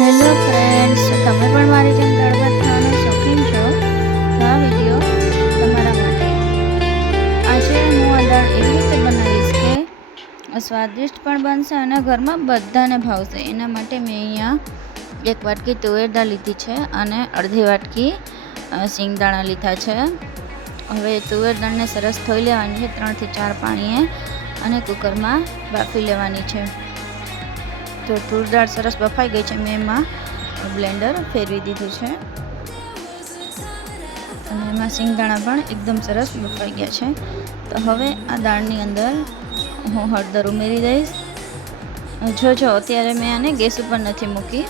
Hello friends, તમે પણ મારી જેમ દાળ ભાત ખાવાના શોખીન છો તો આ વિડીયો તમારા માટે. આજે હું આ દાળ એવી રીતે બનાવીશ કે સ્વાદિષ્ટ પણ બનશે અને ઘરમાં બધાને ભાવશે. એના માટે મેં અહીંયા 1 વાટકી તુવેર દાળ લીધી છે અને અડધી વાટકી સિંગદાણા લીધા છે. હવે તુવેર દાળને સરસ ધોઈ લેવાની છે 3 થી 4 પાણીએ અને કુકરમાં બાફી લેવાની છે. તો તુર દાળ સરસ બફાઈ ગઈ છે. મેં એમાં બ્લેન્ડર ફેરવી દીધું છે અને એમાં સિંગદાણા પણ એકદમ સરસ બફાઈ ગયા છે. તો હવે આ દાળની અંદર હું હળદર ઉમેરી દઈશ. જો અત્યારે મેં આને ગેસ ઉપર નથી મૂકી.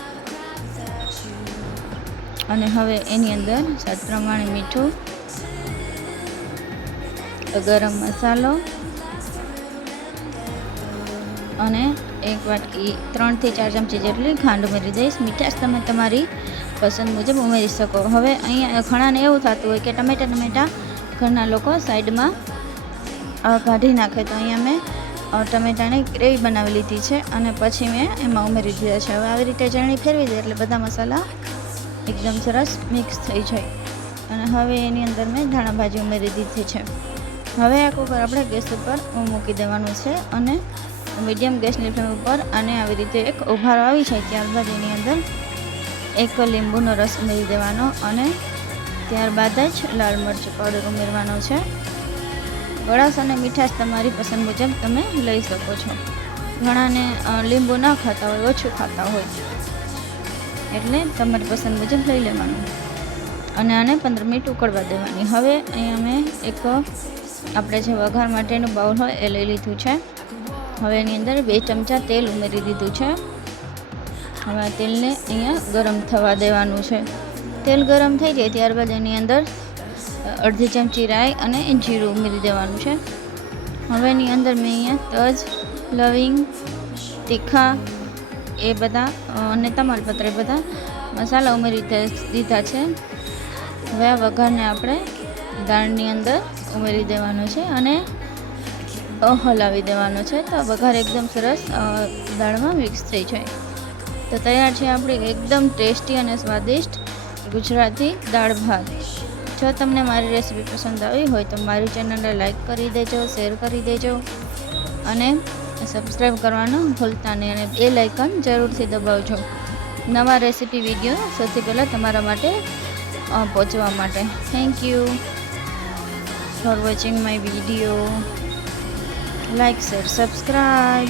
અને હવે એની અંદર સ્વાદ પ્રમાણે મીઠું, ગરમ મસાલો અને 1 વાટકી 3 થી 4 ચમચી જેટલી ખાંડ ઉમેરી દઈશ. મીઠાશ તમે તમારી પસંદ મુજબ ઉમેરી શકો. હવે અહીંયા ઘણાને એવું થતું હોય કે ટમેટા ઘરના લોકો સાઈડમાં કાઢી નાખે, તો અહીંયા મેં ટમેટાની ગ્રેવી બનાવી લીધી છે અને પછી મેં એમાં ઉમેરી દીધા છે. હવે આવી રીતે ચટણી ફેરવી દે એટલે બધા મસાલા એકદમ સરસ મિક્સ થઈ જાય. અને હવે એની અંદર મેં ધાણા ભાજી ઉમેરી દીધી છે. હવે આ કુકર આપણે ગેસ ઉપર મૂકી દેવાનું છે અને મીડિયમ ગેસની ફ્લેમ ઉપર અને આવી રીતે એક ઉભારો આવી જાય ત્યારબાદ એની અંદર 1 લીંબુનો રસ ઉમેરી દેવાનો અને ત્યારબાદ જ લાલ મરચું પાવડર ઉમેરવાનો છે. ગળાશ અને મીઠાશ તમારી પસંદ મુજબ તમે લઈ શકો છો. ઘણાને લીંબુ ના ખાતા હોય, ઓછું ખાતા હોય, એટલે તમારી પસંદ મુજબ લઈ લેવાનું અને આને 15 મિનિટ ઉકળવા દેવાની. હવે અહીંયા મેં એક આપણે જે વઘાર માટેનું બાઉલ હોય એ લઈ લીધું છે. હવે એની અંદર 2 ચમચા તેલ ઉમેરી દીધું છે. હવે આ તેલને અહીંયા ગરમ થવા દેવાનું છે. તેલ ગરમ થઈ જાય ત્યારબાદ એની અંદર અડધી ચમચી રાઈ અને જીરું ઉમેરી દેવાનું છે. હવે એની અંદર મેં અહીંયા તજ, લવિંગ, તીખા એ બધા અને તમાલપત્ર એ બધા મસાલા ઉમેરી દીધા છે. હવે આ વઘારને આપણે દાળની અંદર ઉમેરી દેવાનો છે અને હલાવી દેવાનો છે. તો વઘાર એકદમ સરસ દાળમાં મિક્સ થઈ જાય તો તૈયાર છે આપણી એકદમ ટેસ્ટી અને સ્વાદિષ્ટ ગુજરાતી દાળ ભાત. જો તમને મારી રેસીપી પસંદ આવી હોય તો મારી ચેનલને લાઈક કરી દેજો, શેર કરી દેજો અને સબસ્ક્રાઈબ કરવાનું ભૂલતા નહીં અને બેલ આઇકન જરૂરથી દબાવજો નવા રેસીપી વિડીયો સૌથી પહેલાં તમારા માટે પહોંચવા માટે. Thank you for watching my video. Like, share, subscribe.